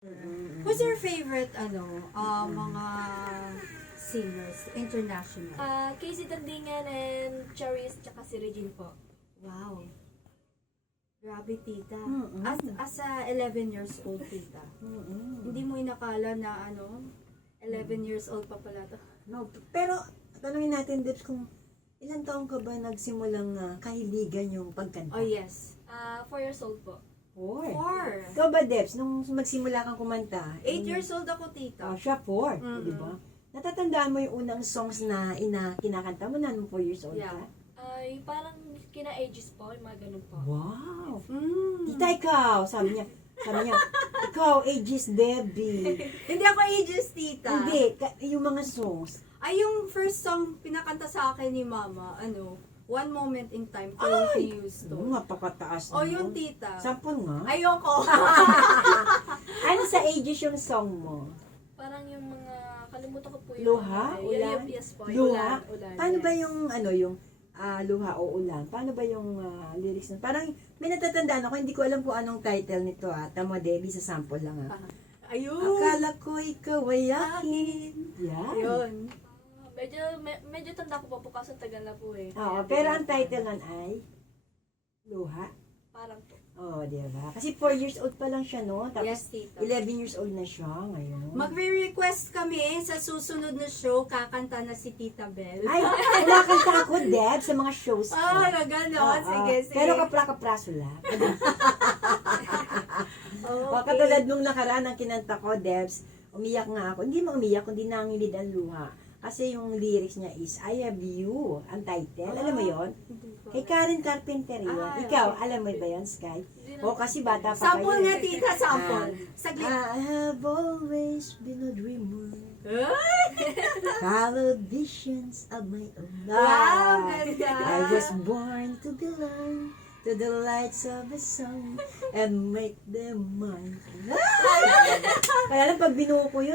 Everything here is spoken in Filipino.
Who's your favorite, mga singers, international? Casey Tandingan and Charis, tsaka si Regine po. Wow. Grabe, tita. Mm-mm. As a 11 years old, tita. Hindi mo inakala na, 11 years old pa pala to. No, pero tanungin natin, Debs, kung ilang taong ka ba nagsimulang kahiligan yung pagkanta? Oh, yes. 4 years old po. 4. Ikaw ba, Debs, nung magsimula kang kumanta? 8 years old ako, tita. Siya 4, Mm-mm. di ba? Natatandaan mo yung unang songs na kinakanta mo na nung 4 years old Yeah. ka? Ay, parang kina ages po, yung mga ganun po. Wow! Mm. Tita, ikaw! Sabi niya, ikaw, ages Debbie. Hindi ako ages, tita. Hindi, yung mga songs. Ay, yung first song pinakanta sa akin ni mama, One Moment in Time, Ay! Whitney Houston. Napakataas O, nun. yung tita. Sampun nga. Ayoko. Ano sa ages yung song mo? Parang yung mga, kalimutan ko po yung Luha? mga- Ulan? Yes po. Luha? Ulan. Paano ba yes. yung, luha o ulan? Paano ba yung lyrics nun? Parang, may natatandaan ako, hindi ko alam kung anong title nito Tamo Debbie, sa sample lang Ayun. Akala ko ikaw ay akin. Yan. Ayun. Medyo tanda ko po kasi tagal na po eh. Oo, Kaya pero di- ang title nun ay Luha. Parang po. Oo, di ba? Kasi 4 years old pa lang siya, no? Tapos Yes, tita. 11 years old na siya ngayon. Magre-request kami sa susunod na show, kakanta na si Tita Belle. Ay, kumakanta ako, Deb, sa mga shows ko. na gano'n. Sige, sige. Pero kapra-kapraso lang. O, katulad nung nakaraan ang kinanta ko, Debs, umiyak nga ako. Hindi mo umiyak, kundi nangilid ang luha. Kasi yung lyrics niya is, I have you, ang title. Alam mo yon? Kay Karen Carpenter yun. Ah, Ikaw, okay. alam mo ba yun, Sky? Hindi O, kasi bata pa Sample kayo. nga, tita, sample. Saglit. I have always been a dreamer. Ay! Followed visions of my own Wow, life. ganda. I was born to belong to the lights of the sun and make them mine. Kaya lang pag binuo ko yun,